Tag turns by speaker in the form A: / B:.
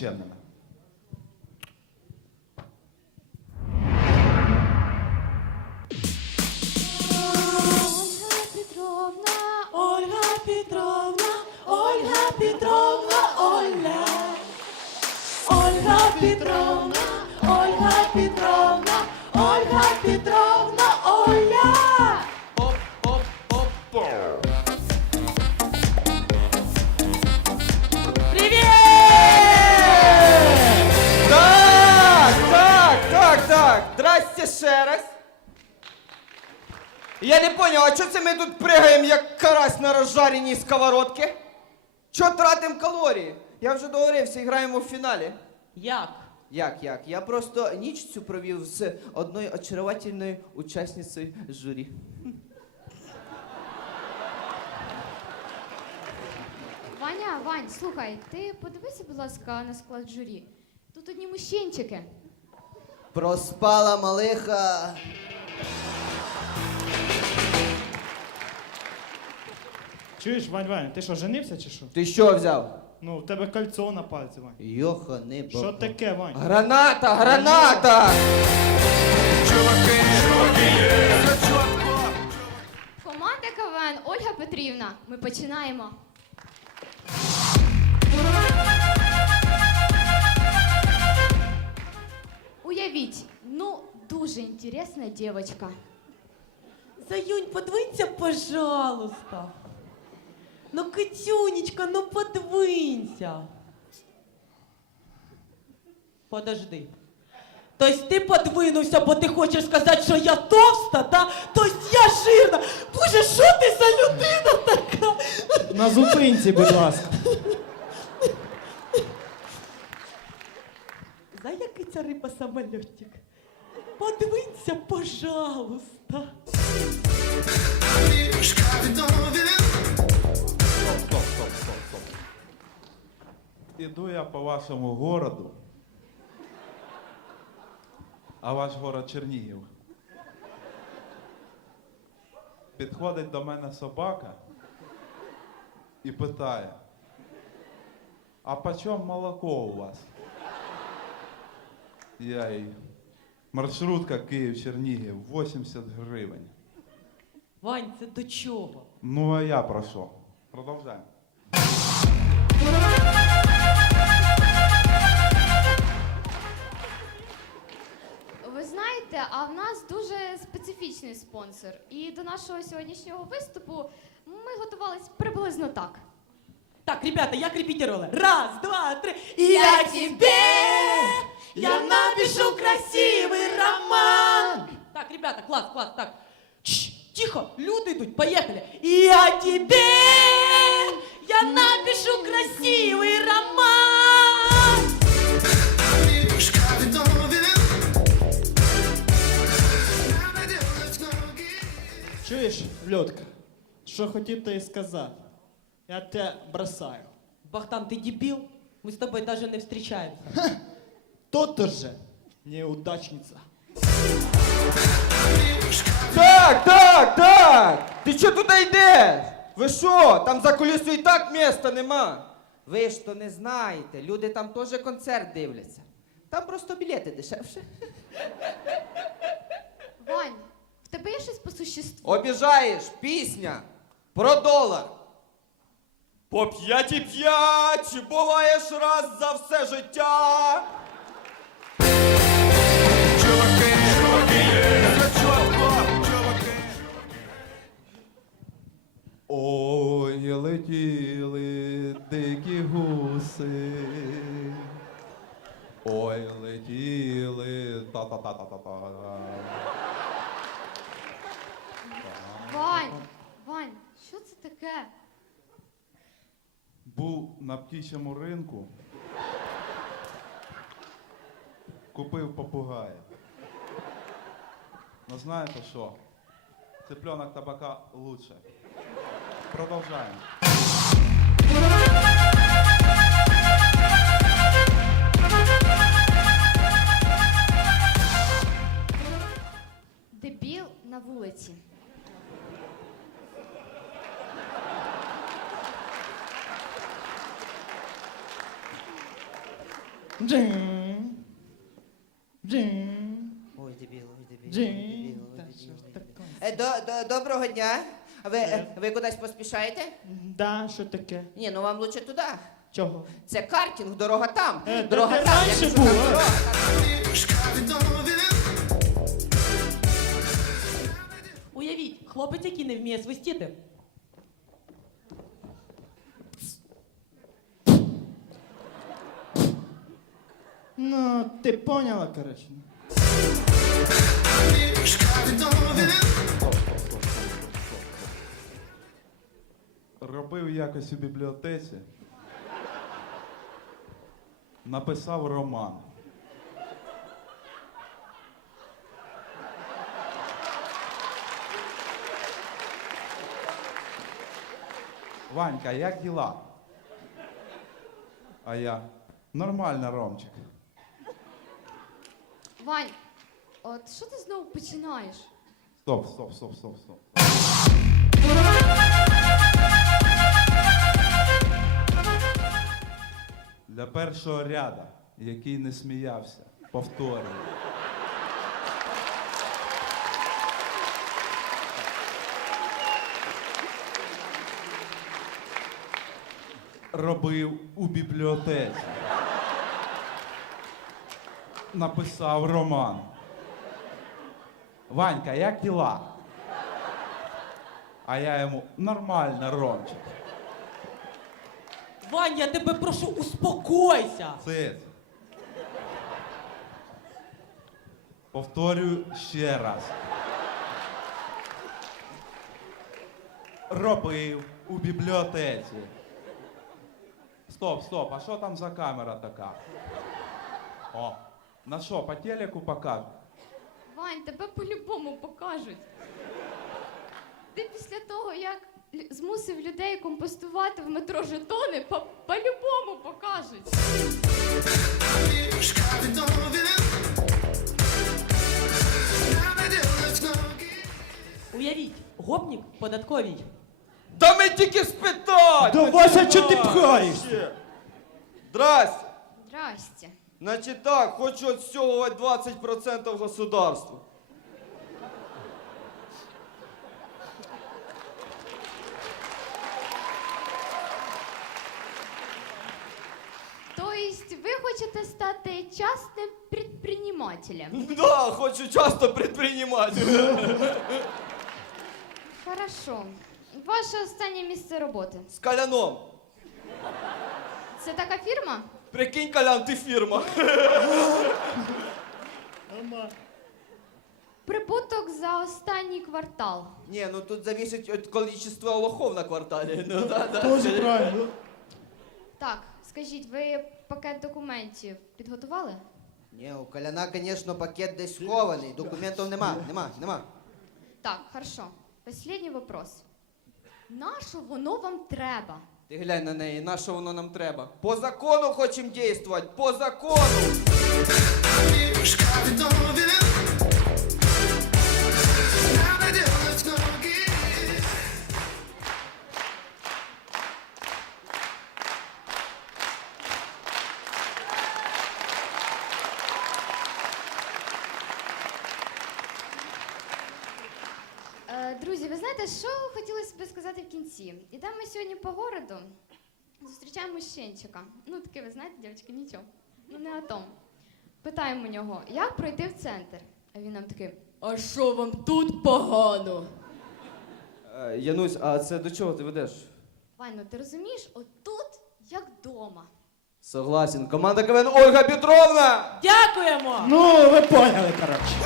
A: Ольга Петровна,
B: Ольга Петровна, Оля. Ольга Петровна,
C: Я не поняв, а чого це ми тут пригаємо, як карась на розжареній сковородці? Чого тратимо калорії? Я вже договорився, граємо в фіналі.
B: Як?
C: Як, як? Я просто ніч цю провів з одною очаровательною учасницею журі.
A: Ваня, Вань, слухай, ти подивися, будь ласка, на склад журі. Тут одні мужчинчики.
C: Проспала малиха.
D: Чуєш, Вань Вань, ти що, женився чи що?
C: Ти що взяв?
D: Ну, в тебе кольцо на пальці, Вань.
C: Йоха, не бо.
D: Що таке, Вань?
C: Граната, граната!
A: Команда КВН Ольга Петрівна. Ми починаємо. Уявіть, ну, дуже інтересна дівчинка.
B: Заюнь, подвинься, пожалуйста. Ну, Катюнечка, ну подвинься. Подожди. Тобто ти подвинувся, бо ти хочеш сказати, що я товста, да? Тобто я жирна. Боже, що ти за людина така?
D: На зупинці, будь ласка.
B: За який ця риба самольотик? Подвинься, пожалуйста.
E: Іду я по вашому городу. А ваш город Чернігів. Підходить до мене собака і питає: А по чому молоко у вас? Я їй. Маршрутка Київ-Чернігів 80 гривень.
B: Вань, це до чого?
E: Ну, а я про що? Продовжаємо.
A: Знаєте, а в нас дуже специфічний спонсор. І до нашого сьогоднішнього виступу ми готувались приблизно так.
B: Так, ребята, як репетировала? Раз, два, три. Я тебе, я напишу красивый роман. Так, ребята, класс, класс, так. Чш, тихо, люди йдуть, поехали. Я тебе, я напишу красивый роман.
D: Чуєш, Людка, що хотів ти сказати? Я тебе бросаю.
B: Бахтан, ты дебил? Мы с тобой даже не встречаемся.
D: Тут уже неудачниця.
C: Так, так, так! Ти що туди йдеш? Ви що? Там за кулісою і так міста нема. Ви ж то не знаєте, люди там теж концерт дивляться. Там просто білети дешевше.
A: Вань, в тебе є щось по существу?
C: Обіжаєш, пісня про долар. По п'ять і п'ять буваєш раз за все життя.
E: Ой, летіли дикі гуси. Ой, летіли та-та-та-та-та-та.
A: Вань, Вань, що це таке?
E: Був на птічому ринку. Купив попугая. Ну знаєте що? Цыпленок табака лучше. Продовжаємо.
A: Дебіл на вулиці.
D: Джин. Джин.
C: Ой, дебіл, ой, дебіл.
D: Джин. Та що ж таке?
C: Е, до, до, доброго дня. Ви, е, ви кудись поспішаєте?
D: Да, що таке?
C: Ні, ну вам лучше туди.
D: Чого?
C: Це картинг, дорога там.
D: Е,
C: дорога
D: та це
C: там.
D: раніше було.
C: дорога.
B: Уявіть, хлопець, який не вміє свистіти.
D: Ну, ти поняла, коротше.
E: Робив якось у бібліотеці. Написав роман. Ванька, як діла? А я. Нормально, Ромчик.
A: Вань, от що ти знову починаєш?
E: Стоп, стоп, стоп, стоп, стоп. Для першого ряда, який не сміявся, повторюю. Робив у бібліотеці. Написав роман. Ванька, як діла? А я йому нормально, Ромчик.
B: Вань, я тебе прошу, успокойся.
E: Цит. Повторюю ще раз. Робив у бібліотеці. Стоп, стоп, а що там за камера така? О, на що, по телеку покажуть?
A: Вань, тебе по-любому покажуть. Ти після того, як змусив людей компостувати в метро жетони, по- по-любому покажуть.
B: Уявіть, гопнік в податковій.
C: Та ми тільки спитати!
D: Да, Вася, чого ти пхаєшся?
C: Здрасте.
A: Здрасте.
C: Значить так, хочу отстегивать 20% государству.
A: Тобто ви хочете стати частним предпринимателем?
C: Да, хочу часто предпринимать.
A: Хорошо. Ваше останнє місце роботи.
C: З Коляном.
A: Це така фірма?
C: Прикинь, Колян, ти фірма.
A: Прибуток за останній квартал.
C: Ні, ну тут зависить від количества лохов на кварталі. Ну, да, да.
D: Тоже правильно.
A: Так, скажіть, ви пакет документів підготували?
C: Ні, у Коляна, звісно, пакет десь схований. Документів нема, нема, нема.
A: Так, хорошо. Последній вопрос. Нащо воно вам треба?
C: Ти глянь на неї, на що воно нам треба? По закону хочемо діяти, по закону!
A: Кінці? Ідемо ми сьогодні по городу, зустрічаємо мужчинчика. Ну, таке, ви знаєте, дівчатки, нічого. Ну, не о том. Питаємо у нього, як пройти в центр? А він нам такий, а що вам тут погано?
C: Е, Янусь, а це до чого ти ведеш?
A: Вань, ну ти розумієш, отут як дома.
C: Согласен. Команда КВН Ольга Петровна!
B: Дякуємо!
D: Ну, ви поняли, коротше.